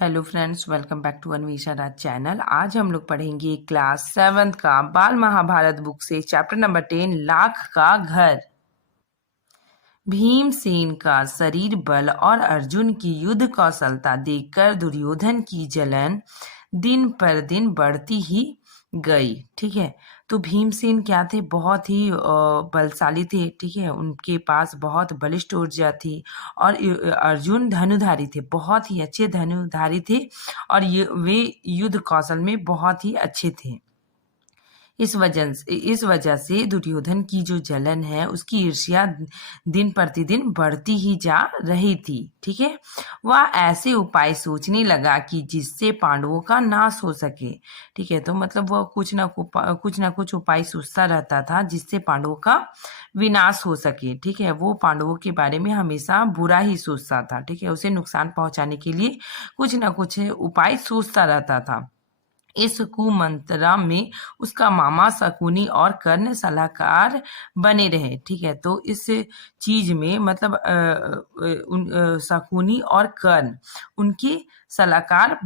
Hello friends, welcome back to Anvesha Raj channel. आज हम लोग पढ़ेंगे क्लास 7 का बाल महाभारत बुक से चैप्टर नंबर 10 लाख का घर। भीमसेन का शरीर बल और अर्जुन की युद्ध कौशलता देखकर दुर्योधन की जलन दिन पर दिन बढ़ती ही गई। ठीक है, तो भीमसेन क्या थे? बहुत ही बलशाली थे। ठीक है, उनके पास बहुत बलिष्ठ ऊर्जा थी। और अर्जुन धनुधारी थे, बहुत ही अच्छे धनुधारी थे। और ये वे युद्ध कौशल में बहुत ही अच्छे थे। इस वजह से दुर्योधन की जो जलन है, उसकी ईर्ष्या दिन प्रतिदिन बढ़ती ही जा रही थी। ठीक है, वह ऐसे उपाय सोचने लगा कि जिससे पांडवों का नाश हो सके। ठीक है, तो मतलब वह कुछ ना कुछ उपाय सोचता रहता था जिससे पांडवों का विनाश हो सके। ठीक है, वो पांडवों के बारे में हमेशा बुरा ही सोचता था। ठीक है, उसे नुकसान पहुंचाने के लिए कुछ ना कुछ उपाय सोचता रहता था। इस कुमंत्रा में उसका मामा शकुनी और कर्ण सलाहकार बने रहे। ठीक है, तो इस चीज में मतलब शकुनी और कर्ण उनके सलाहकार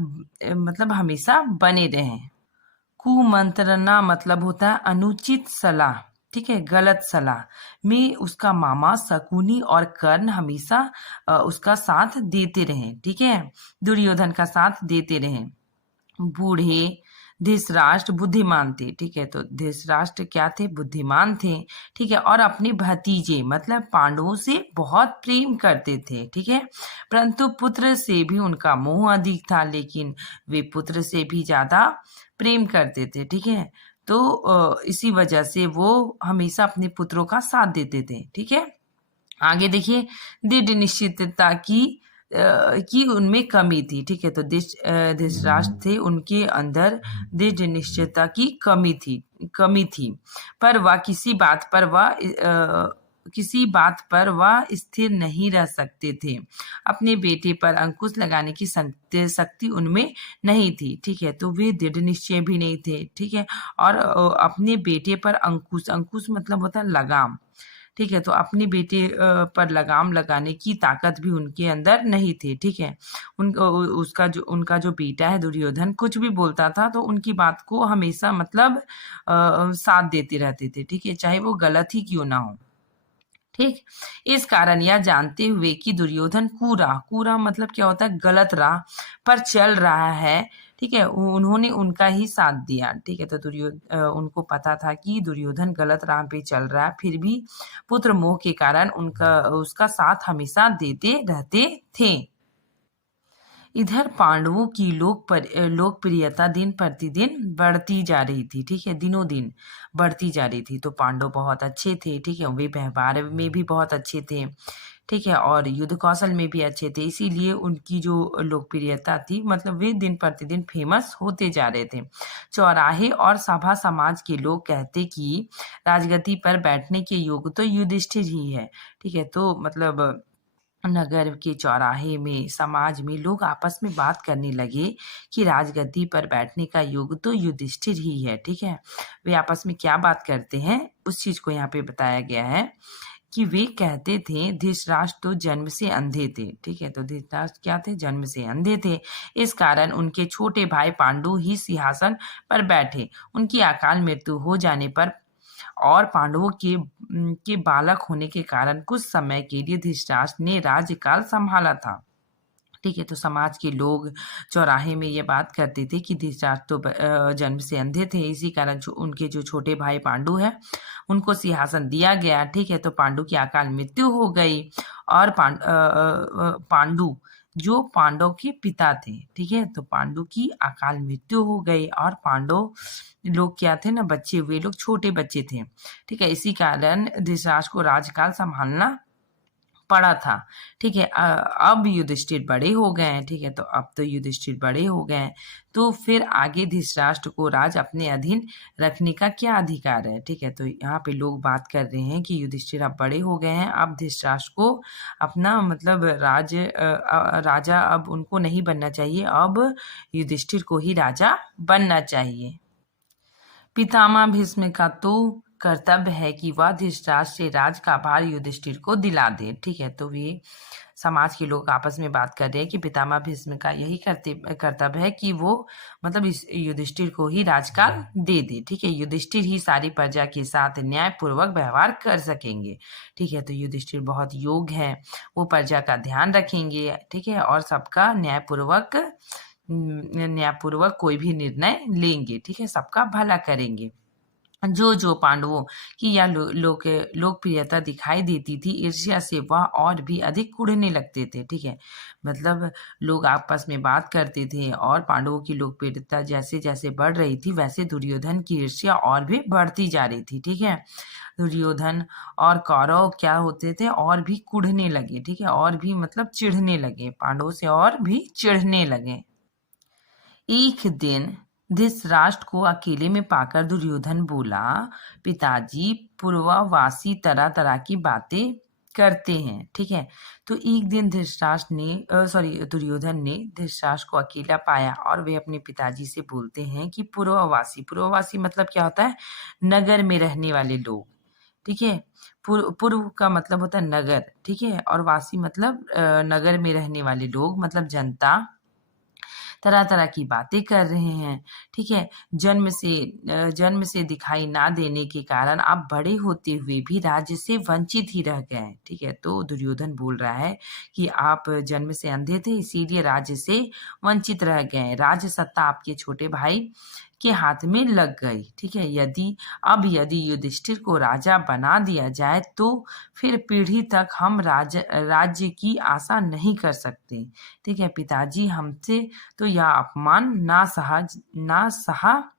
मतलब हमेशा बने रहे। कुमंत्रणा मतलब होता है अनुचित सलाह। ठीक है, गलत सलाह में उसका मामा शकुनी और कर्ण हमेशा उसका साथ देते रहे। ठीक है, दुर्योधन का साथ देते रहे। बूढ़े धृतराष्ट्र बुद्धिमान थे। ठीक है, तो धृतराष्ट्र क्या थे? बुद्धिमान थे। ठीक है, और अपने भतीजे मतलब पांडवों से बहुत प्रेम करते थे। ठीक है, परंतु पुत्र से भी उनका मोह अधिक था, लेकिन वे पुत्र से भी ज्यादा प्रेम करते थे। ठीक है, तो इसी वजह से वो हमेशा अपने पुत्रों का साथ देते थे। ठीक है, आगे देखिए, दृढ़ निश्चितता की उनमें कमी थी। ठीक है, तो धृतराष्ट्र थे, उनके अंदर दृढ़ निश्चयता की कमी थी। पर वह किसी बात पर वह स्थिर नहीं रह सकते थे। अपने बेटे पर अंकुश लगाने की शक्ति उनमें नहीं थी। ठीक है, तो वे दृढ़ निश्चय भी नहीं थे। ठीक है, और अपने बेटे पर अंकुश अंकुश मतलब होता है लगाम। ठीक है, तो अपने बेटे पर लगाम लगाने की ताकत भी उनके अंदर नहीं थी। ठीक है, उनका जो बेटा है दुर्योधन कुछ भी बोलता था तो उनकी बात को हमेशा मतलब साथ देते रहते थे। ठीक है, चाहे वो गलत ही क्यों ना हो। ठीक, इस कारण यह जानते हुए कि दुर्योधन कूरा मतलब क्या होता है? गलत राह पर चल रहा है। ठीक है, उन्होंने उनका ही साथ दिया। ठीक है, तो उनको पता था कि दुर्योधन गलत राह पे चल रहा है, फिर भी पुत्र मोह के कारण उसका साथ हमेशा देते रहते थे। इधर पांडवों की लोकप्रियता दिन प्रतिदिन बढ़ती जा रही थी। ठीक है, दिनों दिन बढ़ती जा रही थी। तो पांडव बहुत अच्छे थे। ठीक है, वे व्यवहार में भी बहुत अच्छे थे। ठीक है, और युद्ध कौशल में भी अच्छे थे, इसीलिए उनकी जो लोकप्रियता थी मतलब वे दिन प्रतिदिन फेमस होते जा रहे थे। चौराहे और सभा समाज के लोग कहते कि राजगद्दी पर बैठने के योग्य तो युधिष्ठिर ही है। ठीक है, तो मतलब नगर के चौराहे में समाज में लोग आपस में बात करने लगे कि राजगद्दी पर बैठने का योग तो युधिष्ठिर ही है। ठीक है, वे आपस में क्या बात करते हैं उस चीज को यहाँ पे बताया गया है कि वे कहते थे धृतराष्ट्र तो जन्म से अंधे थे। ठीक है, तो धृतराष्ट्र क्या थे? जन्म से अंधे थे। इस कारण उनके छोटे भाई पांडु ही सिंहासन पर बैठे। उनकी अकाल मृत्यु हो जाने पर और पांडवों के बालक होने के कारण कुछ समय के लिए धृतराष्ट्र ने राज्यकाल संभाला था। ठीक है, तो समाज के लोग चौराहे में ये बात करते थे कि धृतराष्ट्र तो जन्म से अंधे थे, इसी कारण उनके जो छोटे भाई पांडु है उनको सिंहासन दिया गया। ठीक है, तो पांडु की अकाल मृत्यु हो गई और पांडु जो पांडव के पिता थे। ठीक है, तो पांडु की अकाल मृत्यु हो गई और पांडव लोग क्या थे ना, बच्चे, वे लोग छोटे बच्चे थे। ठीक है, इसी कारण धृतराष्ट्र को राजकाल संभालना पड़ा था। ठीक है, अब युधिष्ठिर बड़े हो गए हैं। ठीक है, तो अब तो युधिष्ठिर बड़े हो गए हैं, तो फिर आगे धृतराष्ट्र को राज अपने अधीन रखने का क्या अधिकार है? ठीक है, तो यहाँ पे लोग बात कर रहे हैं कि युधिष्ठिर अब बड़े हो गए हैं, अब धृतराष्ट्र को अपना मतलब राजा अब उनको नहीं बनना चाहिए, अब युधिष्ठिर को ही राजा बनना चाहिए। पितामह भीष्म का तो कर्तव्य है कि वह धृतराष्ट्र से राज का भार युधिष्ठिर को दिला दे। ठीक है, तो ये समाज के लोग आपस में बात कर रहे हैं कि पितामह भीष्म का यही कर्तव्य है कि वो मतलब इस युधिष्ठिर को ही राजकाल दे दे। ठीक है, युधिष्ठिर ही सारी प्रजा के साथ न्यायपूर्वक व्यवहार कर सकेंगे। ठीक है, तो युधिष्ठिर बहुत योग्य है, वो प्रजा का ध्यान रखेंगे। ठीक है, और सबका न्यायपूर्वक कोई भी निर्णय लेंगे। ठीक है, सबका भला करेंगे। जो जो पांडवों की यह लोकप्रियता दिखाई देती थी, ईर्ष्या से वह और भी अधिक कुढ़ने लगते थे। ठीक है, मतलब लोग आपस में बात करते थे और पांडवों की लोकप्रियता जैसे जैसे बढ़ रही थी वैसे दुर्योधन की ईर्ष्या और भी बढ़ती जा रही थी। ठीक है, दुर्योधन और कौरव क्या होते थे, और भी कुढ़ने लगे। ठीक है, और भी मतलब चिढ़ने लगे, पांडवों से और भी चिढ़ने लगे। एक दिन धृतराष्ट्र को अकेले में पाकर दुर्योधन बोला, पिताजी पूर्ववासी तरह तरह की बातें करते हैं। ठीक है, तो एक दिन दुर्योधन ने धृतराष्ट्र को अकेला पाया और वे अपने पिताजी से बोलते हैं कि पूर्ववासी मतलब क्या होता है, नगर में रहने वाले लोग। ठीक है, पूर्व का मतलब होता है नगर। ठीक है, और वासी मतलब नगर में रहने वाले लोग, मतलब जनता तरह तरह की बातें कर रहे हैं। ठीक है, जन्म से दिखाई ना देने के कारण आप बड़े होते हुए भी राज्य से वंचित ही रह गए। ठीक है, तो दुर्योधन बोल रहा है कि आप जन्म से अंधे थे, इसीलिए राज्य से वंचित रह गए, राज्य सत्ता आपके छोटे भाई के हाथ में लग गई। ठीक है, यदि युधिष्ठिर को राजा बना दिया जाए तो फिर पीढ़ी तक हम राज्य की आशा नहीं कर सकते। ठीक है, पिताजी हमसे तो यह अपमान ना सहा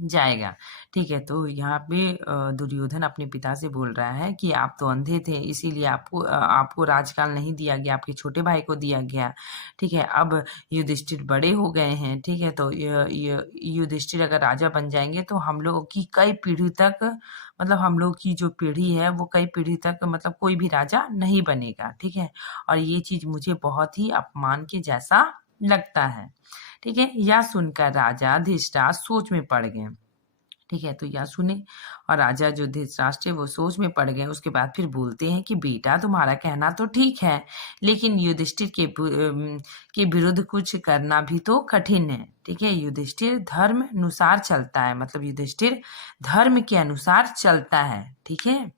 जाएगा। ठीक है, तो यहाँ पे दुर्योधन अपने पिता से बोल रहा है कि आप तो अंधे थे, इसीलिए आपको राजकाल नहीं दिया गया, आपके छोटे भाई को दिया गया। ठीक है, अब युधिष्ठिर बड़े हो गए हैं। ठीक है, तो युधिष्ठिर अगर राजा बन जाएंगे तो हम लोगों की कई पीढ़ी तक, मतलब हम लोग की जो पीढ़ी है वो कई पीढ़ी तक मतलब कोई भी राजा नहीं बनेगा। ठीक है, और ये चीज मुझे बहुत ही अपमान के जैसा लगता है। ठीक है, यह सुनकर राजा धृतराष्ट्र सोच में पड़ गए। ठीक है, तो यह सुने और राजा जो धृतराष्ट्र है वो सोच में पड़ गए। उसके बाद फिर बोलते हैं कि बेटा तुम्हारा कहना तो ठीक है, लेकिन युधिष्ठिर के विरुद्ध कुछ करना भी तो कठिन है। ठीक है, युधिष्ठिर धर्म अनुसार चलता है, मतलब युधिष्ठिर धर्म के अनुसार चलता है। ठीक है,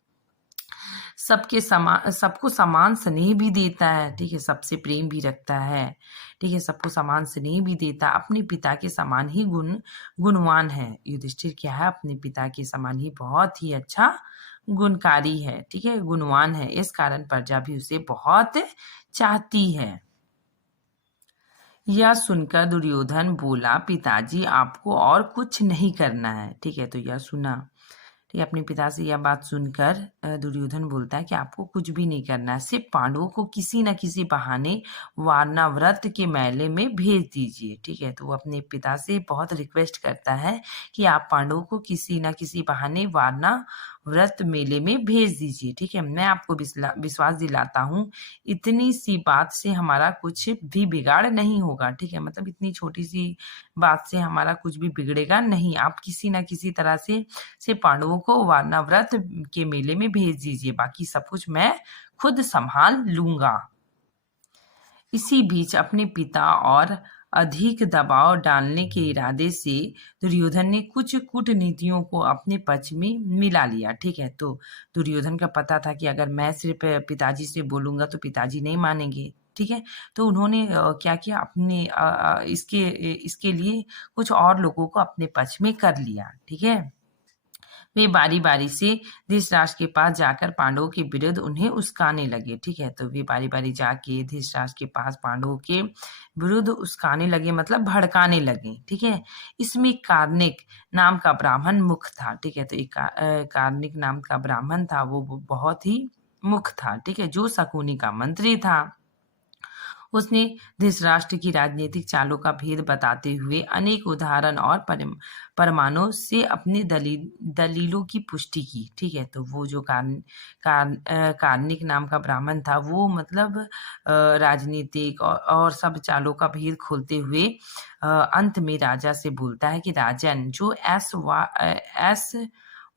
सबको समान स्नेह भी देता है। ठीक है, सबसे प्रेम भी रखता है। ठीक है, सबको समान स्नेह भी देता, अपने पिता के समान ही गुणवान है। युधिष्ठिर क्या है, अपने पिता के समान ही बहुत ही अच्छा गुणकारी है। ठीक है, गुणवान है, इस कारण प्रजा भी उसे बहुत चाहती है। यह सुनकर दुर्योधन बोला, पिताजी आपको और कुछ नहीं करना है। ठीक है, तो यह सुना। ठीक है, अपने पिता से यह बात सुनकर दुर्योधन बोलता है कि आपको कुछ भी नहीं करना है, सिर्फ पांडवों को किसी न किसी बहाने वारणाव्रत के मेले में भेज दीजिए। ठीक है, तो वो अपने पिता से बहुत रिक्वेस्ट करता है कि आप पांडवों को किसी न किसी बहाने वारणाव्रत मेले में भेज दीजिए। ठीक है, मैं आपको विश्वास दिलाता हूँ, इतनी सी बात से हमारा कुछ भी बिगाड़ नहीं होगा। ठीक है, मतलब इतनी छोटी सी बात से हमारा कुछ भी बिगड़ेगा नहीं, आप किसी न किसी तरह से पांडवों को वारणाव्रत के मेले में भेज दीजिए, बाकी सब कुछ मैं खुद संभाल लूंगा। इसी बीच अपने पिता और अधिक दबाव डालने के इरादे से दुर्योधन ने कुछ कूटनीतियों को अपने पक्ष में मिला लिया। ठीक है, तो दुर्योधन का पता था कि अगर मैं सिर्फ पिताजी से बोलूंगा तो पिताजी नहीं मानेंगे। ठीक है, तो उन्होंने क्या किया, अपने इसके लिए कुछ और लोगों को अपने पक्ष में कर लिया। ठीक है, वे बारी बारी से धृतराष्ट्र के पास जाकर पांडवों के विरुद्ध उन्हें उस्काने लगे। ठीक है, तो वे बारी बारी जाके धृतराष्ट्र के पास पांडवों के विरुद्ध उस्काने लगे, मतलब भड़काने लगे। ठीक है, इसमें कार्निक नाम का ब्राह्मण मुख था। ठीक है, तो एक कार्निक नाम का ब्राह्मण था, वो बहुत ही मुख था। ठीक है, जो शकुनी का मंत्री था। उसने धृतराष्ट्र की राजनीतिक चालों का भेद बताते हुए अनेक उदाहरण और प्रमाणों से अपनी दलीलों की पुष्टि की। ठीक है, तो वो जो कार्निक नाम का ब्राह्मण था वो मतलब राजनीतिक और सब चालों का भेद खोलते हुए अंत में राजा से बोलता है कि राजन, जो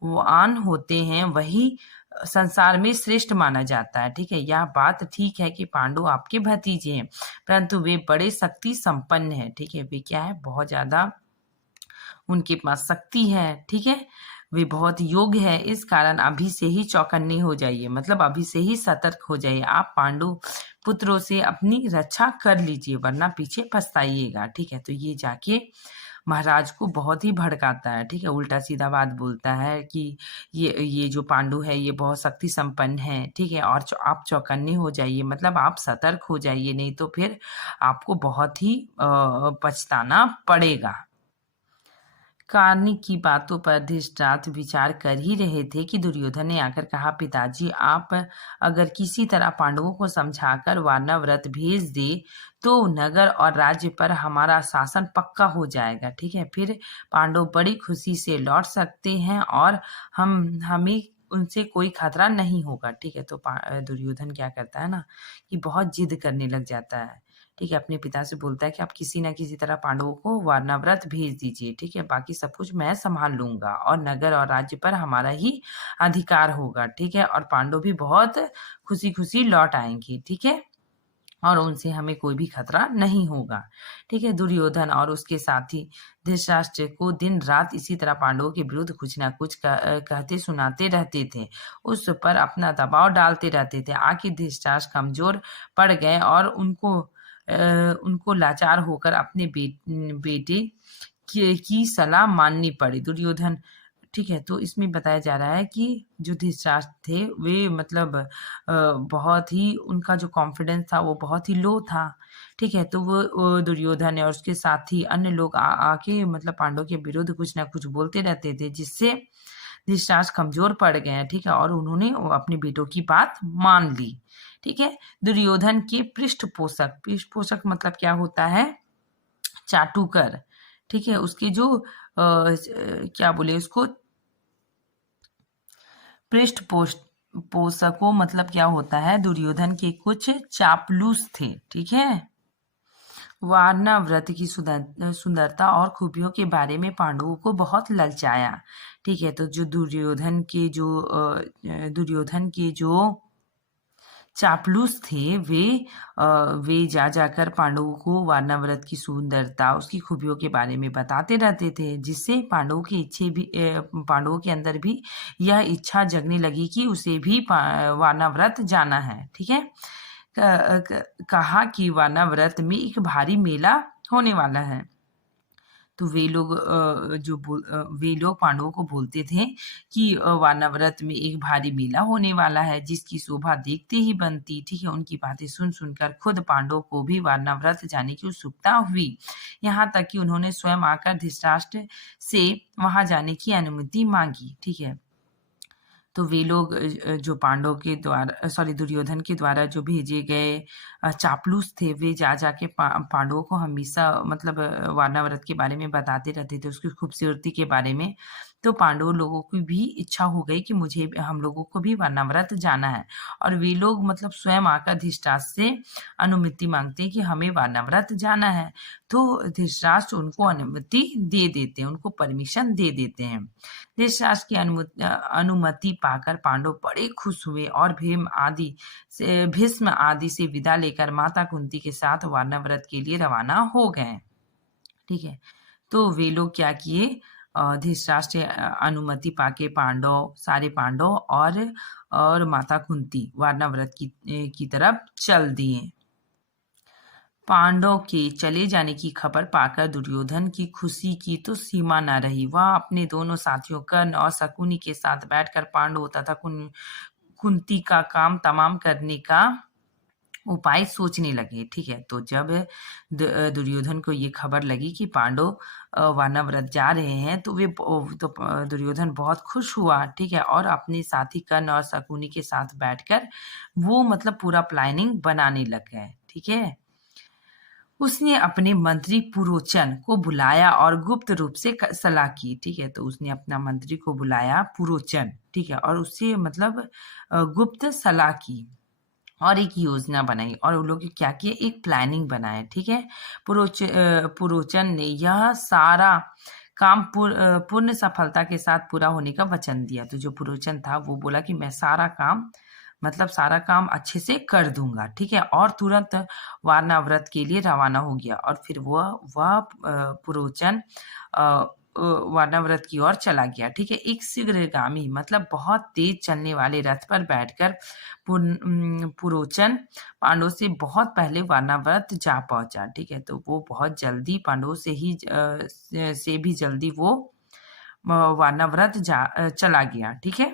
वान होते हैं वही संसार में श्रेष्ठ माना जाता है। ठीक है, यह बात ठीक है कि पांडु आपके भतीजे हैं, परंतु वे बड़े शक्ति संपन्न हैं। ठीक है, वे क्या है, बहुत ज्यादा उनके पास शक्ति है। ठीक है, वे बहुत योग्य है, इस कारण अभी से ही चौकन्ने हो जाइए, मतलब अभी से ही सतर्क हो जाइए। आप पांडु पुत्रों से अपनी रक्षा कर लीजिए, वरना पीछे पछताइएगा। ठीक है, तो ये जाके महाराज को बहुत ही भड़काता है। ठीक है, उल्टा सीधा बात बोलता है कि ये जो पांडु है ये बहुत शक्ति संपन्न है। ठीक है, और आप चौकन्ने हो जाइए, मतलब आप सतर्क हो जाइए, नहीं तो फिर आपको बहुत ही पछताना पड़ेगा। कार्निक की बातों पर धृतराष्ट्र विचार कर ही रहे थे कि दुर्योधन ने आकर कहा, पिताजी आप अगर किसी तरह पांडवों को समझाकर वानरव्रत भेज दे तो नगर और राज्य पर हमारा शासन पक्का हो जाएगा। ठीक है, फिर पांडव बड़ी खुशी से लौट सकते हैं और हमें उनसे कोई खतरा नहीं होगा। ठीक है, तो दुर्योधन क्या करता है ना कि बहुत जिद करने लग जाता है। ठीक है, अपने पिता से बोलता है कि आप किसी ना किसी तरह पांडवों को वानरव्रत भेज दीजिए। ठीक है, बाकी सब कुछ मैं संभाल लूंगा और नगर और राज्य पर हमारा ही अधिकार होगा। ठीक है, और पांडव भी बहुत खुशी खुशी लौट आएंगे। ठीक है, और उनसे हमें कोई भी खतरा नहीं होगा। ठीक है, दुर्योधन और उसके साथी धृतराष्ट्र को दिन रात इसी तरह पांडवों के विरुद्ध कुछ ना कुछ कहते सुनाते रहते थे, उस पर अपना दबाव डालते रहते थे। आखिर धृतराष्ट्र कमजोर पड़ गए और उनको लाचार होकर अपने बेटे की सलाह माननी पड़ी। दुर्योधन, ठीक है, तो इसमें बताया जा रहा है कि जो धृतराष्ट्र थे वे मतलब बहुत ही उनका जो कॉन्फिडेंस था वो बहुत ही लो था। ठीक है, तो वो दुर्योधन और उसके साथी अन्य लोग आके मतलब पांडवों के विरुद्ध कुछ ना कुछ बोलते रहते थे, जिससे धृतराष्ट्र कमजोर पड़ गए हैं। ठीक है, और उन्होंने अपने बेटों की बात मान ली। ठीक है, दुर्योधन के पृष्ठपोषक मतलब क्या होता है, चाटुकर। ठीक है, उसके जो क्या बोले उसको, पोषकों मतलब क्या होता है, दुर्योधन के कुछ चापलूस थे। ठीक है, वारनाव्रत की सुंदरता और खूबियों के बारे में पांडवों को बहुत ललचाया। ठीक है, तो जो दुर्योधन के जो चापलूस थे वे जा जाकर पांडवों को वारनाव्रत की सुंदरता, उसकी खूबियों के बारे में बताते रहते थे, जिससे पांडवों के अंदर भी यह इच्छा जगने लगी कि उसे भी वारनाव्रत जाना है। ठीक है, कहा कि वारनाव्रत में एक भारी मेला होने वाला है। तो वे लोग पांडवों को बोलते थे कि वारनाव्रत में एक भारी मेला होने वाला है, जिसकी शोभा देखते ही बनती। ठीक है, उनकी बातें सुन सुनकर खुद पांडवों को भी वारनाव्रत जाने की उत्सुकता हुई, यहाँ तक कि उन्होंने स्वयं आकर धृतराष्ट्र से वहां जाने की अनुमति मांगी। ठीक है, तो वे लोग जो पांडव के द्वारा दुर्योधन के द्वारा जो भेजे गए चापलूस थे, वे जा जाके पांडवों को हमेशा मतलब वारनाव्रत के बारे में बताते रहते थे, उसकी खूबसूरती के बारे में। तो पांडव लोगों की भी इच्छा हो गई कि हम लोगों को भी वारनाव्रत जाना है, और वे लोग मतलब स्वयं आकर धृतराष्ट्र से अनुमति मांगते हैं कि हमें वारनाव्रत जाना है। तो धृतराष्ट्र उनको अनुमति दे देते हैं, उनको परमिशन दे देते हैं। धृतराष्ट्र की अनुमति पाकर पांडव बड़े खुश हुए और भीष्म आदि से विदा लेकर माता कुंती के साथ वारनाव्रत के लिए रवाना हो गए। ठीक है, तो वे लोग क्या किए, धृतराष्ट्र से अनुमति पाके सारे पांडव और माता कुंती वारनाव्रत की तरफ चल दिए। पांडव के चले जाने की खबर पाकर दुर्योधन की खुशी की तो सीमा न रही। वह अपने दोनों साथियों कर्ण और शकुनी के साथ बैठकर पांडव तथा कुंती का काम तमाम करने का उपाय सोचने लगे। ठीक है, तो जब दुर्योधन को ये खबर लगी कि पांडव वानव्रत जा रहे हैं, तो दुर्योधन बहुत खुश हुआ। ठीक है, और अपने साथी कर्ण और शकुनी के साथ बैठकर वो मतलब पूरा प्लानिंग बनाने लग गए। ठीक है, उसने अपने मंत्री पुरोचन को बुलाया और गुप्त रूप से सलाह की। ठीक है, तो उसने अपना मंत्री को बुलाया पुरोचन, ठीक है, और उससे मतलब गुप्त सलाह की और एक योजना बनाई, और उन लोग क्या किए, एक प्लानिंग बनाए। ठीक है, पुरोचन ने यह सारा काम पूर्ण सफलता के साथ पूरा होने का वचन दिया। तो जो पुरोचन था वो बोला कि मैं सारा काम मतलब सारा काम अच्छे से कर दूंगा, ठीक है। और तुरंत वारनाव्रत के लिए रवाना हो गया और फिर वह पुरोचन वारनाव्रत की ओर चला गया, ठीक है। एक शीघ्रगामी मतलब बहुत तेज चलने वाले रथ पर बैठकर पुरोचन पांडवों से बहुत पहले वारनाव्रत जा पहुंचा, ठीक है। तो वो बहुत जल्दी पांडवों से भी जल्दी वो वारनाव्रत चला गया, ठीक है।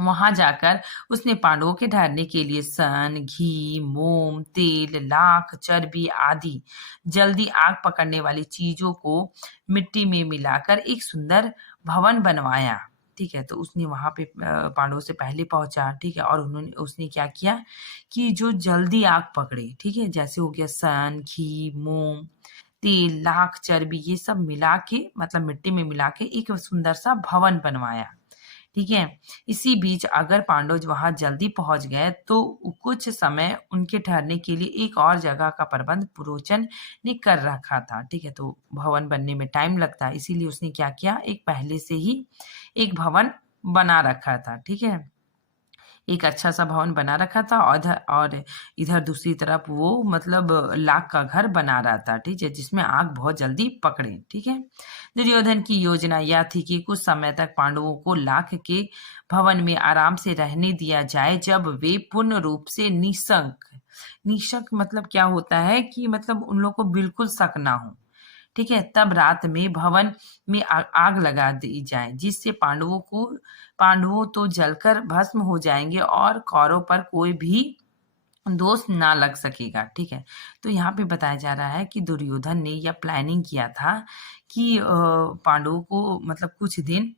वहां जाकर उसने पांडवों के ठहरने के लिए सन, घी, मोम, तेल, लाख, चर्बी आदि जल्दी आग पकड़ने वाली चीजों को मिट्टी में मिलाकर एक सुंदर भवन बनवाया, ठीक है। तो उसने वहां पे पांडवों से पहले पहुंचा, ठीक है। और उसने क्या किया कि जो जल्दी आग पकड़े, ठीक है, जैसे हो गया सन, घी, मोम, तेल, लाख, चर्बी, ये सब मिला के मतलब मिट्टी में मिला के एक सुंदर सा भवन बनवाया, ठीक है। इसी बीच अगर पांडव वहां जल्दी पहुंच गए तो कुछ समय उनके ठहरने के लिए एक और जगह का प्रबंध पुरोचन ने कर रखा था, ठीक है। तो भवन बनने में टाइम लगता है, इसीलिए उसने क्या किया, एक पहले से ही एक भवन बना रखा था, ठीक है। एक अच्छा सा भवन बना रखा था और इधर दूसरी तरफ वो मतलब लाख का घर बना रहा था, ठीक है, जिसमें आग बहुत जल्दी पकड़े, ठीक है। दुर्योधन की योजना यह थी कि कुछ समय तक पांडवों को लाख के भवन में आराम से रहने दिया जाए जब वे पूर्ण रूप से निशंक मतलब क्या होता है कि मतलब उन लोग को बिल्कुल शक ना हो, ठीक है। तब रात में भवन में आग लगा दी जाए जिससे पांडवों तो जलकर भस्म हो जाएंगे और कौरव पर कोई भी दोष ना लग सकेगा, ठीक है। तो यहाँ पे बताया जा रहा है कि दुर्योधन ने यह प्लानिंग किया था कि पांडवों को मतलब कुछ दिन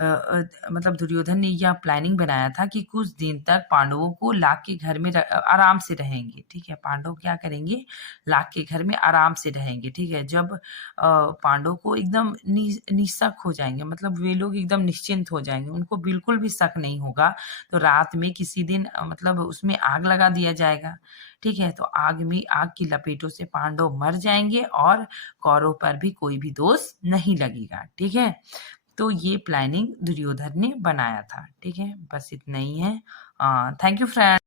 मतलब दुर्योधन ने यह प्लानिंग बनाया था कि कुछ दिन तक पांडवों को लाख के घर में आराम से रहेंगे, ठीक है। पांडव क्या करेंगे, लाख के घर में आराम से रहेंगे, ठीक है। जब पांडव को एकदम निशक हो जाएंगे मतलब वे लोग एकदम निश्चिंत हो जाएंगे, उनको बिल्कुल भी शक नहीं होगा, तो रात में किसी दिन मतलब उसमें आग लगा दिया जाएगा, ठीक है। तो आग की लपेटों से पांडव मर जाएंगे और कौरव पर भी कोई भी दोष नहीं लगेगा, ठीक है। तो ये प्लानिंग दुर्योधन ने बनाया था, ठीक है। बस इतना ही है। Thank you friend.